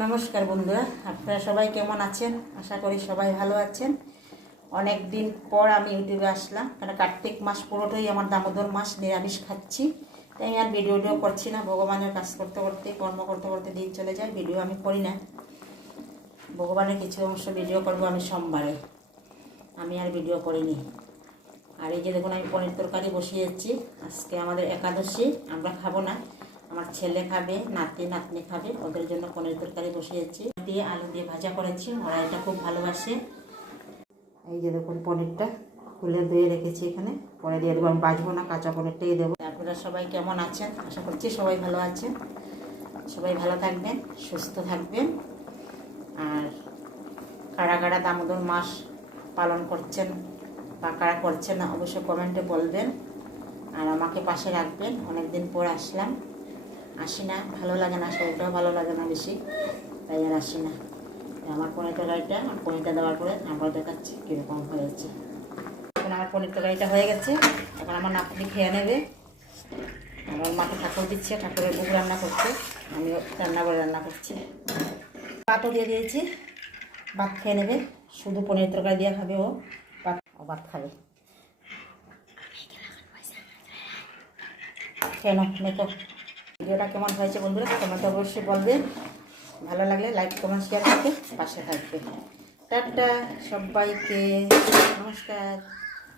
নমস্কার বন্ধুরা, আপনারা সবাই কেমন আছেন? আশা করি সবাই ভালো আছেন। অনেক দিন পর আমি ইউটিউবে আসলাম, কারণ কার্তিক মাস পুরোটাই আমার দামোদর মাস, নিরামিষ খাচ্ছি। তাই আমি আর ভিডিও করছি না। ভগবানের কাজ করতে করতে, কর্ম করতে করতে দিন চলে যায়, ভিডিও আমি করি না। ভগবানের কিছু অংশ ভিডিও করবো আমি সোমবারে, আমি আর ভিডিও করিনি। আর এই যে দেখুন, আমি পনির তরকারি বসিয়েছি। আজকে আমাদের একাদশী, আমরা খাবো না, আমার ছেলে খাবে, নাতি নাতনি খাবে, ওদের জন্য পনির তরকারি বসিয়েছি। দিয়ে আলু দিয়ে ভাজা করেছি, ওরা এটা খুব ভালোবাসে। এই যে দেখুন, পনিরটা খুলে ধুয়ে রেখেছি এখানে, পরে দিয়ে দেবো। আমি বাজবো না, কাঁচা পনিরটাই দেবো। আপনারা সবাই কেমন আছেন? আশা করছি সবাই ভালো আছেন। সবাই ভালো থাকবেন, সুস্থ থাকবেন। আর কারা কারা দামোদর মাস পালন করছেন বা কারা করছেন না, অবশ্যই কমেন্টে বলবেন। আর আমাকে পাশে রাখবেন। অনেক দিন পর আসলাম, আসি না, ভালো লাগে না, শরীরটাও ভালো লাগে না বেশি, তাই আর আসি না। আমার পনির তরকারিটা, পনিরটা দেওয়ার পরে আবার দেখাচ্ছি কীরকম হয়েছে। এখন আমার পনির তরকারিটা হয়ে গেছে। এখন আমার নাতনি খেয়ে নেবে। আমার মাকে ঠাকুর দিচ্ছে, ঠাকুরের ভোগ রান্না করছে, আমিও রান্না করছি। ভাতও দিয়ে দিয়েছি, ভাত খেয়ে নেবে। শুধু পনির তরকারি দিয়ে খাবে ও, ভাত খাবে। কেন মেকো, ভিডিওটা কেমন হয়েছে বন্ধুরা কমেন্টে অবশ্যই বলবেন। ভালো লাগলে লাইক কমেন্ট শেয়ার করতে পাশে থাকবে। টাটা সবাইকে, নমস্কার।